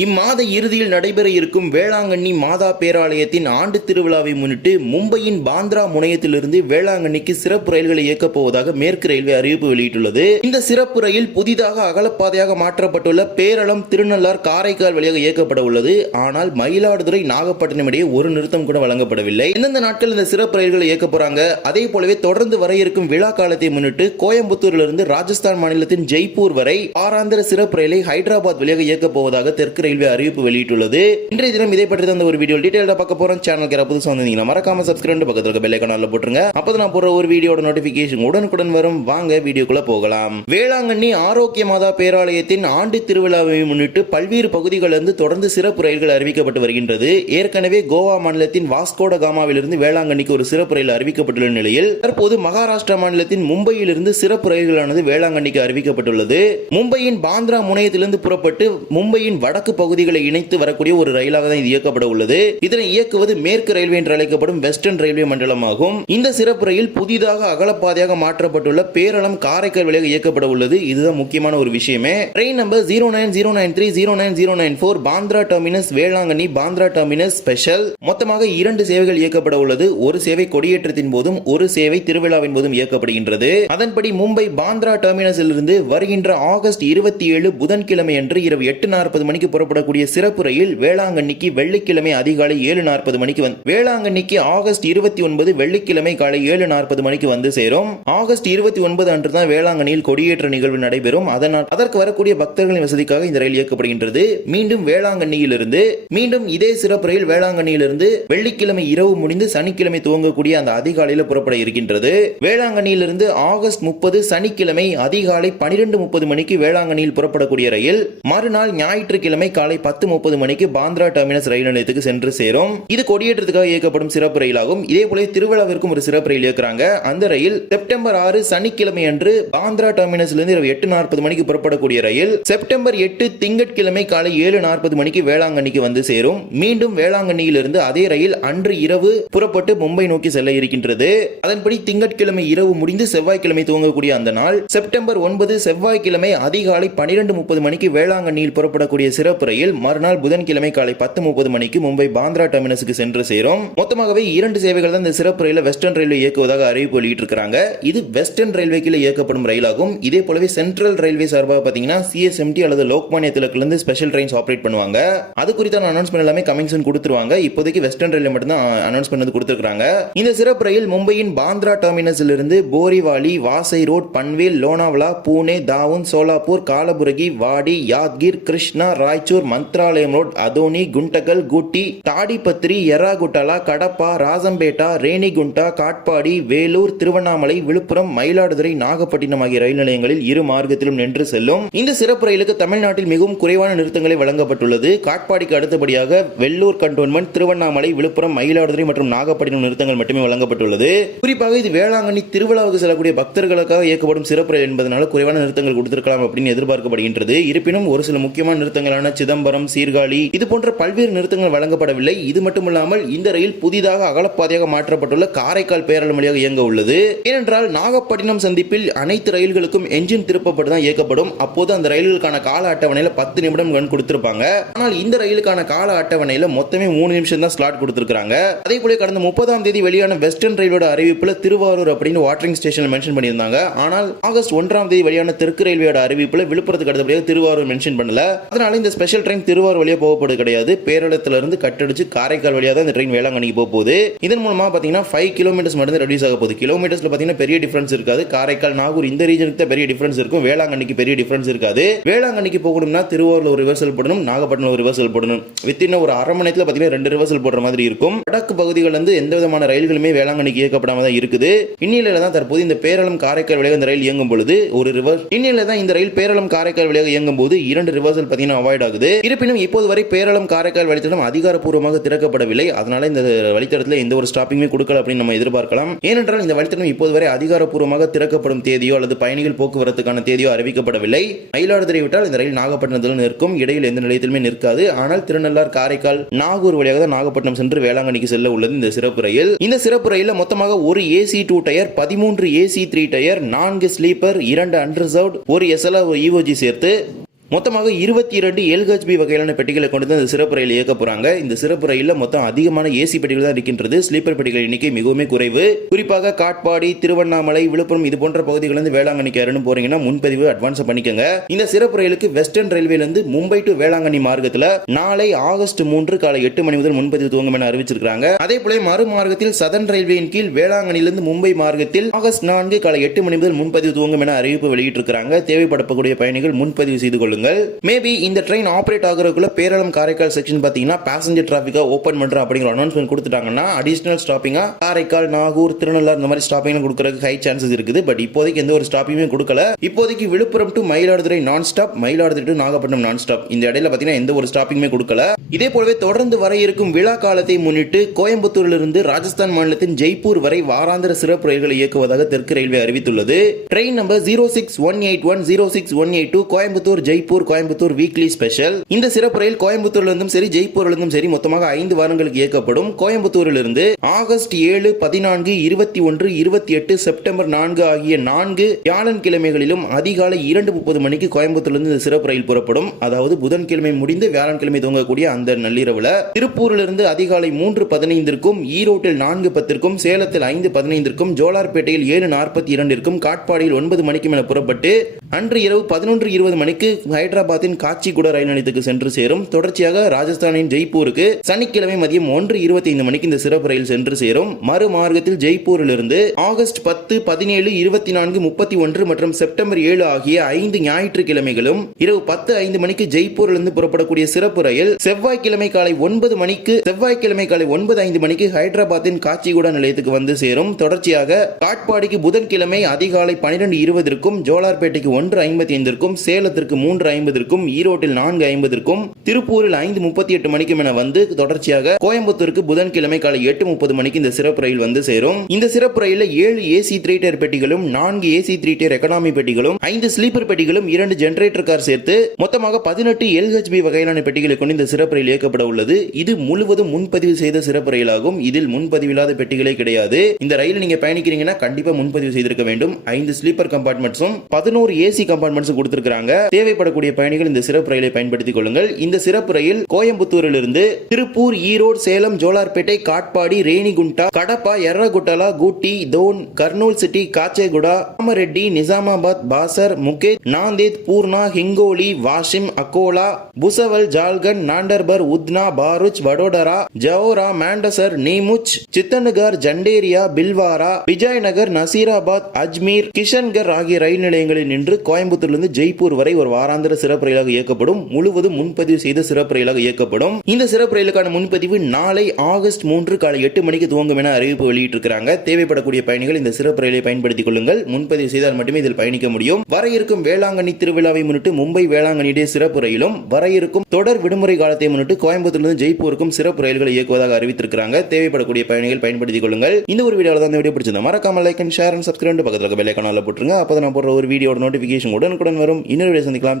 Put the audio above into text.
இம்மாத இறுதியில் நடைபெற இருக்கும் வேளாங்கண்ணி மாதா பேராலயத்தின் ஆண்டு திருவிழாவை முன்னிட்டு மும்பையின் பாந்திரா முனையத்திலிருந்து வேளாங்கண்ணிக்கு சிறப்பு ரயில்களை இயக்கப் போவதாக மேற்கு ரயில்வே அறிவிப்பு வெளியிட்டுள்ளது. இந்த சிறப்பு ரயில் புதிதாக அகலப்பாதையாக மாற்றப்பட்டுள்ள பேரளம் திருநள்ளார் காரைக்கால் வழியாக இயக்கப்பட உள்ளது. ஆனால் மயிலாடுதுறை நாகப்பட்டினம் இடையே ஒரு நிறுத்தம் கூட வழங்கப்படவில்லை. எந்தெந்த நாட்கள் இந்த சிறப்பு ரயில்களை இயக்க போறாங்க? அதே போலவே தொடர்ந்து வர இருக்கும் விழா காலத்தை முன்னிட்டு கோயம்புத்தூரிலிருந்து ராஜஸ்தான் மாநிலத்தின் ஜெய்ப்பூர் வரை ஆறாந்திர சிறப்பு ரயிலை ஹைதராபாத் வழியாக இயக்கப் போவதாக தெற்கு ரயில்வே அறிவிப்பு வெளியிட்டுள்ளது. இன்றைய தினம் இதை பற்றி அந்த ஒரு வீடியோ டீடைல்டா பார்க்க போறோம். சேனலுக்கு யாராவது புதுசாக வந்தீங்கன்னா மறக்காம சப்ஸ்கிரைப் பக்கத்துல இருக்க பெல் ஐக்கான போட்டுருங்க. அப்பதான் நான் போற ஒரு வீடியோட நோட்டிபிகேஷன் உடனுக்குடன் வரும். வாங்க வீடியோக்குள்ள போகலாம். வேளாங்கண்ணி ஆரோக்கிய மாதா பேராலயத்தின் ஆண்டு திருவிழாவை முன்னிட்டு பல்வேறு பகுதிகளிலிருந்து தொடர்ந்து சிறப்பு ரயில்கள் அறிவிக்கப்பட்டு வருகின்றது. ஏற்கனவே கோவா மாநிலத்தின் வாஸ்கோட காமாவிலிருந்து வேளாங்கண்ணிக்கு ஒரு சிறப்பு ரயில் அறிவிக்கப்பட்டுள்ள நிலையில் தற்போது மகாராஷ்டிரா மாநிலத்தின் மும்பையிலிருந்து சிறப்பு ரயில்களானது வேளாங்கண்ணிக்கு அறிவிக்கப்பட்டுள்ளது. மும்பையின் பாந்திரா முனையத்திலிருந்து புறப்பட்டு மும்பையின் வடக்கு வடக்கு பகுதிகளை இணைத்து வரக்கூடிய ஒரு ரயிலாக தான் இது இயக்கப்பட உள்ளது. இதனை இயக்குவது மேற்கு ரயில்வே என்று அழைக்கப்படும் வெஸ்டர்ன் ரயில்வே மண்டலமாகும். இந்த சிறப்பு ரயில் புதிதாக அகலப்பாதையாக மாற்றப்பட்டுள்ள பேரளம் காரைக்கால் வழியாக இயக்கப்பட உள்ளது. இதுதான் முக்கியமான ஒரு விஷயமே. Train number zero nine zero nine three zero nine zero nine four Bandra terminus Velankanni Bandra terminus special மொத்தமாக இரண்டு சேவைகள் இயக்கப்பட உள்ளது. ஒரு சேவை கொடியேற்றத்தின் போதும் ஒரு சேவை திருவிழாவின் போதும் இயக்கப்படுகின்றது. அதன்படி மும்பை பாந்திரா டெர்மினஸில் இருந்து வருகின்ற ஆகஸ்ட் இருபத்தி ஏழு புதன்கிழமை அன்று இரவு எட்டு நாற்பது மணிக்கு புறப்படக்கூடிய சிறப்பு ரயில் வேளாங்கண்ணிக்கு வெள்ளிக்கிழமை அதிகாலை ஏழு நாற்பது மணிக்கு வந்து வேளாங்கண்ணிக்கு ஆகஸ்ட் இருபத்தி ஒன்பது வெள்ளிக்கிழமை காலை ஏழு நாற்பது மணிக்கு வந்து சேரும். ஆகஸ்ட் இருபத்தி ஒன்பது அன்று தான் வேளாங்கண்ணியில் கொடியேற்ற நிகழ்வு நடைபெறும். அதனால் அதற்கு வரக்கூடிய பக்தர்களின் வசதிக்காக இந்த ரயில் இயக்கப்படுகின்றது. மீண்டும் வேளாங்கண்ணியிலிருந்து மீண்டும் இதே சிறப்பு ரயில் வேளாங்கண்ணியிலிருந்து வெள்ளிக்கிழமை இரவு முடிந்து சனிக்கிழமை துவங்கக்கூடிய அந்த அதிகாலையில் புறப்பட இருக்கின்றது. வேளாங்கண்ணியிலிருந்து ஆகஸ்ட் முப்பது சனிக்கிழமை அதிகாலை பனிரெண்டு முப்பது மணிக்கு வேளாங்கண்ணியில் புறப்படக்கூடிய ரயில் மறுநாள் ஞாயிற்றுக்கிழமை காலை பத்து முப்பது மணிக்கு பாந்திரா டெர்மினஸ் ரயில் நிலையத்துக்கு சென்று சேரும். இது கொடியேற்றத்துக்காக இயக்கப்படும் சிறப்பு ரயிலாகும். இதே போல திருவிழாவிற்கும் ஒரு சிறப்பு ரயில் இயக்குறாங்க. அந்த ரயில் செப்டம்பர் ஆறு சனிக்கிழமை அன்று பாந்திரா டெர்மினஸ்ல இருந்து இரவு எட்டு நாற்பது மணிக்கு புறப்படக்கூடிய ரயில் செப்டம்பர் எட்டு திங்கட்கிழமை காலை ஏழு நாற்பது மணிக்கு வேளாங்கண்ணிக்கு வந்து சேரும். மீண்டும் வேளாங்கண்ணியிலிருந்து அதே ரயில் அன்று இரவு புறப்பட்டு மும்பை நோக்கி செல்ல இருக்கின்றது. அதன்படி திங்கட்கிழமை இரவு முடிந்து செவ்வாய்க்கிழமை துவங்கக்கூடிய அந்த நாள் செப்டம்பர் ஒன்பது செவ்வாய்க்கிழமை அதிகாலை பனிரெண்டு முப்பது மணிக்கு வேளாங்கண்ணியில் புறப்படக்கூடிய சிறப்பு ரயில் மறுநாள் புதன்கிழமை காலை பத்து முப்பது மணிக்கு மும்பை பாந்திரா டெர்மினஸுக்கு சென்று சேரும். மொத்தமாகவே இரண்டு சேவைகள் தான் இந்த சிறப்பு ரயில வெஸ்டர்ன் ரயில்வே இயக்குவதாக அறிவிப்பு வெளியிட்டிருக்கிறாங்க இது வெஸ்டர்ன் ரயில்வே கீழே இயக்கப்படும் ரயிலாகும். இதே போலவே சென்ட்ரல் ரயில்வே சார்பாக பார்த்தீங்கன்னா சிஎஸ்எம்டி அல்லது லோக்மானிய திலக்கிலிருந்து ஸ்பெஷல் ட்ரெயின்ஸ் ஆப்ரேட் பண்ணுவாங்க. அது குறித்தான அனௌன்ஸ்மெண்ட் எல்லாமே கமிங் கொடுத்துருவாங்க. இப்போதைக்கு வெஸ்டர்ன் ரயில்வே மட்டும் தான் அனௌன்ஸ் பண்ணது கொடுத்துருக்காங்க இந்த சிறப்பு ரயில் மும்பையின் பாந்திரா டெர்மினஸில் இருந்து போரிவாலி வாசை ரோட் பன்வேல் லோனாவலா பூனே தாவுன் சோலாப்பூர் காலபுரகி வாடி யாத்கிர் கிருஷ்ணா ராய்ச்சூர் மந்த்ராலயம் ரோட் அதோனி குண்டகல் குட்டி தாடிப்பத்திரி எராகுட்டலா கடப்பா ராசம்பேட்டா ரேணிகுண்டா காட்பாடி வேலூர் திருவண்ணாமலை விழுப்புரம் மயிலாடுதுறை நாகப்பட்டினம் ஆகிய ரயில் நிலையங்களில் இரு மார்க்கத்திலும் நின்று செல்லும். இந்த சிறப்பு ரயிலுக்கு தமிழ்நாட்டில் மிகவும் குறைவான நிறுத்தங்களை வழங்கப்பட்டுள்ளது. காட்பாடிக்கு அடுத்தபடியாக வெள்ளூர் கண்டோன்மெண்ட் திருவண்ணாமலை விழுப்புரம் மயிலாடுதுறை மற்றும் நாகப்பட்டினம் நிறுத்தங்கள் மட்டுமே வழங்கப்பட்டுள்ளது. குறிப்பாக இது வேளாங்கண்ணி திருவிழாவுக்கு செல்லக்கூடிய பக்தர்களுக்காக இயக்கப்படும் சிறப்பு ரயில் என்பதனால குறைவான நிறுத்தங்கள் கொடுத்திருக்கலாம் அப்படின்னு எதிர்பார்க்கப்படுகின்றது. இருப்பினும் ஒரு சில முக்கியமான நிறுத்தங்களான சிதம்பரம் சீர்காழி இது போன்ற பல்வேறு நிறுத்தங்கள் வழங்கப்படவில்லை. இது மட்டுமில்லாமல் இந்த ரயில் புதிதாக அகலப்பாதையாக மாற்றப்பட்டுள்ள காரைக்கால் பேரளம் வழியாக இயங்க உள்ளது. ஏனென்றால் நாகப்பட்டினம் சந்திப்பில் அனைத்து ரயில்களுக்கும் என்ஜின் திருப்பப்பட்டு தான் இயக்கப்படும். அப்போது அந்த ரயில்களுக்கான கால அட்டவணையில பத்து நிமிடம் கண் கொடுத்திருப்பாங்க. ஆனால் இந்த ரயிலுக்கான கால அட்டவணையில மொத்தமே மூணு நிமிஷம் தான் ஸ்லாட் கொடுத்திருக்காங்க அதே போல கடந்த முப்பதாம் தேதி வெளியான வெஸ்டர்ன் ரயிலோட அறிவிப்புல திருவாரூர் அப்படின்னு வாட்டரிங் ஸ்டேஷன் மென்ஷன் பண்ணியிருந்தாங்க. ஆனால் ஆகஸ்ட் ஒன்றாம் தேதி வெளியான தெற்கு ரயில்வேயோட அறிவிப்புல விழுப்புரத்துக்கு அடுத்தபடியாக திருவாரூர் மென்ஷன் பண்ணல. அதனால இந்த ஸ்பெஷல் ட்ரெயின் திருவாரூர் வழியா போகப்படுது கிடையாது. பேரளத்துல இருந்து கட்டடிச்சு காரைக்கால் வழியாக தான் இந்த ட்ரெயின் வேளாங்கண்ணிக்கு போக போகுது இதன் மூலமா பாத்தீங்கன்னா ஃபைவ் கிலோமீட்டர்ஸ் மட்டும் ரெடியூஸ் ஆக போகுது. கிலோமீட்டர்ஸ்ல பாத்தீங்கன்னா பெரிய டிஃபரன்ஸ் இருக்காது. காரைக்கால் நாகூர் இந்த ரீஜனுக்கு தான் பெரிய டிஃபரன்ஸ் இருக்கும். வேளாங்கண்ணிக்கு பெரிய டிஃபரன்ஸ் இருக்காது. வேளாங்கண்ணிக்கு போகணும்னா திருவாரூர்ல ஒரு ரிவர்சல் போடணும் நாகப்பட்டினம் ஒரு ரிவர்சல் போடணும். வித்தின் ஒரு அரை மணி நேரத்தில் பாத்தீங்கன்னா ரெண்டு ரிவர்சல் போடுற மாதிரி இருக்கும். வடக்கு பகுதிகள் வந்து எந்த விதமான ரயில்களுமே வேளாங்கண்ணிக்கு இயக்கப்படாம தான் இருக்குது. இந்நிலையில தான் தற்போது இந்த பேரளம் காரைக்கால் வழியாக இந்த ரயில் இயங்கும் பொழுது ஒரு ரிவர்ஸ் இந்நிலையில தான் இந்த ரயில் பேரளம் காரைக்கால் வழியாக இயங்கும் போது இரண்டு ரிவர்சல் பாத்தீங்கன்னா அவாய்ட் ஆகுது இருப்பினும் இப்போது வரை பேரளம் காரைக்கால் வழித்தடம் அதிகாரப்பூர்வமாக திறக்கப்படவில்லை. அதனால இந்த வழித்தடத்தில் எந்த ஒரு ஸ்டாப்பிங்குமே கொடுக்கல அப்படின்னு நம்ம எதிர்பார்க்கலாம். ஏனென்றால் இந்த வழித்தடம் இப்போது வரை அதிகாரப்பூர்வமாக திறக்கப்படும் தேதியோ அல்லது பயணிகள் போக்குவரத்துக்கான தேதியோ அறிவிக்கப்படவில்லை. மயிலாடுதுறை விட்டால் இந்த ரயில் நாகப்பட்டினத்தில் நிற்கும். இடையில் எந்த நிலையத்திலுமே நிற்காது. ஆனால் திருநள்ளார் காரைக்கால் நாகூர் வழியாக தான் நாகப்பட்டினம் சென்று வேளாங்கண்ணிக்கு செல்ல உள்ளது இந்த சிறப்பு ரயில். இந்த சிறப்பு ரயிலில் மொத்தமாக ஒரு ஏசி டூ டயர் பதிமூன்று ஏசி த்ரீ டயர் நான்கு ஸ்லீப்பர் இரண்டு அன்ரிசர்வ்ட் ஒரு எஸ்எல்ஆர் ஒரு இஓஜி சேர்த்து மொத்தமாக இருபத்தி இரண்டு எல்ஹெச்பி வகையிலான பெட்டிகளை கொண்டு தான் இந்த சிறப்பு ரயில் இயக்க போறாங்க. இந்த சிறப்பு ரயிலில் மொத்தம் அதிகமான ஏசி பெட்டிகள் தான் இருக்கின்றது. ஸ்லீப்பர் பெட்டிகள் எண்ணிக்கை மிகவும் குறைவு. குறிப்பாக காட்பாடி திருவண்ணாமலை விழுப்புரம் இது போன்ற பகுதிகளிலிருந்து வேளாங்கண்ணிக்கு யாருன்னு போறீங்கன்னா முன்பதிவு அட்வான்ஸ் பண்ணிக்கோங்க. இந்த சிறப்பு ரயிலுக்கு வெஸ்டர்ன் ரயில்வேலேருந்து மும்பை டு வேளாங்கண்ணி மார்க்கத்தில் நாளை ஆகஸ்ட் மூன்று காலை எட்டு மணி முதல் முன்பதிவு துவங்கும் என அறிவிச்சிருக்காங்க அதே போல மறு மார்க்கத்தில் சதன் ரயில்வேயின் கீழ் வேளாங்கண்ணிலிருந்து மும்பை மார்க்கத்தில் ஆகஸ்ட் நான்கு காலை எட்டு மணி முதல் முன்பதிவு துவங்கும் என அறிவிப்பு வெளியிட்டிருக்கிறாங்க. தேவைப்படக்கூடிய பயணிகள் முன்பதிவு செய்து கொள்ளுங்கள். மேபி இந்த ட்ரெயின் ஆபரேட் ஆகிறதுக்குள்ள பேரளம் காரைக்கால் செக்ஷன் பாத்தீங்கன்னா பேசஞ்சர் டிராபிக்கா ஓபன் பண்றோம் அப்படிங்கிற அனௌன்ஸ்மெண்ட் கொடுத்துட்டாங்கன்னா அடிஷனல் ஸ்டாப்பிங்கா காரைக்கால் நாகூர் திருநள்ளார் இந்த மாதிரி ஸ்டாப்பிங் கொடுக்கறதுக்கு ஹை சான்சஸ் இருக்குது. பட் இப்போதைக்கு எந்த ஒரு ஸ்டாப்பிங்குமே கொடுக்கல. இப்போதைக்கு விழுப்புரம் டு மயிலாடுதுறை நான் ஸ்டாப் மயிலாடுதுறை டு நாகப்பட்டினம் நான் ஸ்டாப் இந்த இடையில பாத்தீங்கன்னா எந்த ஒரு ஸ்டாப்பிங்குமே கொடுக்கல. இதே போலவே தொடர்ந்து வர இருக்கும் விழா காலத்தை முன்னிட்டு கோயம்புத்தூரிலிருந்து ராஜஸ்தான் மாநிலத்தின் ஜெய்ப்பூர் வரை வாராந்திர சிறப்பு ரயில்களை இயக்குவதாக தெற்கு ரயில்வே அறிவித்துள்ளது. Train number zero six one eight one zero six one eight two Coimbatore Jaipur Jaipur Coimbatore weekly special இந்த சிறப்பு ரயில் கோயம்புத்தூரிலிருந்தும் சரி ஜெய்ப்பூர்லிருந்தும் சரி மொத்தமாக ஐந்து வாரங்களுக்கு இயக்கப்படும் கோயம்புத்தூரிலிருந்து ஆகஸ்ட் ஏழு பதினான்கு இருபத்தி ஒன்று இருபத்தி எட்டு செப்டம்பர் நான்கு ஆகிய நான்கு வியாழன் கிழமைகளிலும் அதிகாலை இரண்டு முப்பது மணிக்கு கோயம்புத்தூர்லிருந்து இந்த சிறப்பு ரயில் புறப்படும். அதாவது புதன்கிழமை முடிந்து வியாழன்கிழமை தூங்கக்கூடிய அந்த நள்ளிரவுல திருப்பூரிலிருந்து அதிகாலை மூன்று பதினைந்திற்கும் ஈரோட்டில் நான்கு பத்திற்கும் சேலத்தில் ஐந்து பதினைந்திற்கும் ஜோலார்பேட்டையில் ஏழு நாற்பத்தி இரண்டிற்கும் காட்பாடியில் ஒன்பது மணிக்கும் என புறப்பட்டு அன்று இரவு பதினொன்று இருபது மணிக்கு ஹைதராபாத்தின் காச்சிகுடா ரயில் நிலையத்துக்கு சென்று சேரும். தொடர்ச்சியாக ராஜஸ்தானின் ஜெய்ப்பூருக்கு சனிக்கிழமை மதியம் ஒன்று இருபத்தி ஐந்து மணிக்கு இந்த சிறப்பு ரயில் சென்று சேரும். மறு மார்க்கத்தில் ஜெய்ப்பூரிலிருந்து ஆகஸ்ட் பத்து பதினேழு இருபத்தி நான்கு முப்பத்தி ஒன்று மற்றும் செப்டம்பர் ஏழு ஆகிய ஐந்து ஞாயிற்றுக்கிழமைகளும் இரவு பத்து ஐந்து மணிக்கு ஜெய்ப்பூரிலிருந்து புறப்படக்கூடிய சிறப்பு ரயில் செவ்வாய்க்கிழமை காலை ஒன்பது மணிக்கு செவ்வாய்க்கிழமை காலை ஒன்பது ஐந்து மணிக்கு ஹைதராபாத்தின் காச்சிகுடா நிலையத்துக்கு வந்து சேரும். தொடர்ச்சியாக காட்பாடிக்கு புதன்கிழமை அதிகாலை பனிரெண்டு இருபதற்கும் ஜோலார்பேட்டைக்கு ஒன்று ஐம்பத்தி ஐந்திற்கும் சேலத்திற்கு மூன்று மூன்று ஐம்பதற்கும் ஈரோட்டில் நான்கு ஐம்பதற்கும் திருப்பூரில் ஐந்து முப்பத்தி எட்டு மணிக்கும் என வந்து தொடர்ச்சியாக கோயம்புத்தூருக்கு புதன்கிழமை காலை எட்டு முப்பது மணிக்கு இந்த சிறப்பு ரயில் வந்து சேரும். இந்த சிறப்பு ரயிலில் ஏழு ஏசி த்ரீ டயர் பெட்டிகளும் நான்கு ஏசி த்ரீ டயர் எக்கனாமி பெட்டிகளும் ஐந்து ஸ்லீப்பர் பெட்டிகளும் இரண்டு ஜெனரேட்டர் கார் சேர்த்து மொத்தமாக பதினெட்டு எல்ஹெச்பி வகையிலான பெட்டிகளை கொண்டு இந்த சிறப்பு ரயில் இயக்கப்பட உள்ளது. இது முழுவதும் முன்பதிவு செய்த சிறப்பு ரயிலாகும். இதில் முன்பதிவில்லாத பெட்டிகளே கிடையாது. இந்த ரயில் நீங்க பயணிக்கிறீங்கன்னா கண்டிப்பா முன்பதிவு செய்திருக்க வேண்டும். ஐந்து ஸ்லீப்பர் கம்பார்ட்மெண்ட்ஸும் பதினோரு ஏசி கம்பார்ட்மெண்ட்ஸும் கொடுத்திருக்காங்க வரக்கூடிய பயணிகள் இந்த சிறப்பு ரயிலை பயன்படுத்திக் கொள்ளுங்கள். இந்த சிறப்பு ரயில் கோயம்புத்தூரிலிருந்து திருப்பூர் ஈரோடு சேலம் ஜோலார்பேட்டை காட்பாடி ரேணிகுண்டா கடப்பா எர்ரகுட்டலா கூட்டி தோன் கர்னூல் சிட்டி காச்சேகுடா ராமரெட்டி நிசாமாபாத் பாசர் முகேத் நாந்தேத் பூர்ணா ஹிங்கோலி வாஷிம் அக்கோலா புசவல் ஜால்கன் நாண்டர்பர் உத்னா பாருச் வடோடரா ஜவோரா மாண்டசர் நீமுச் சித்தனுகர் ஜண்டேரியா பில்வாரா விஜயநகர் நசீராபாத் அஜ்மீர் கிஷன்கர் ஆகிய ரயில் நிலையங்களில் நின்று கோயம்புத்தூரிலிருந்து ஜெய்ப்பூர் வரை ஒரு மாதாந்திர சிறப்பு ரயிலாக இயக்கப்படும் முழுவதும் முன்பதிவு செய்த சிறப்பு ரயிலாக இயக்கப்படும். இந்த சிறப்பு ரயிலுக்கான முன்பதிவு நாளை ஆகஸ்ட் மூன்று காலை எட்டு மணிக்கு துவங்கும் என அறிவிப்பு வெளியிட்டிருக்கிறாங்க. தேவைப்படக்கூடிய பயணிகள் இந்த சிறப்பு ரயிலை பயன்படுத்திக் கொள்ளுங்கள். முன்பதிவு செய்தால் மட்டுமே இதில் பயணிக்க முடியும். வர இருக்கும் வேளாங்கண்ணி திருவிழாவை முன்னிட்டு மும்பை வேளாங்கண்ணியுடைய சிறப்பு ரயிலும் வர இருக்கும் தொடர் விடுமுறை காலத்தை முன்னிட்டு கோயம்புத்தூரிலிருந்து ஜெய்ப்பூருக்கும் சிறப்பு ரயில்களை இயக்குவதாக அறிவித்திருக்கிறாங்க. தேவைப்படக்கூடிய பயணிகள் பயன்படுத்திக் கொள்ளுங்கள். இந்த ஒரு வீடியோவில் தான் இந்த வீடியோ பிடிச்சிருந்தா மறக்காம like and share and subscribe பக்கத்தில் பெல் ஐக்கானில் போட்டுருங்க. அப்போ நான் போடுற ஒரு வீடியோட நோட்டிஃபிகேஷன் உடனுக்குடன் வரும். இன்னொரு வீடியோ சந்திக்கலாம்.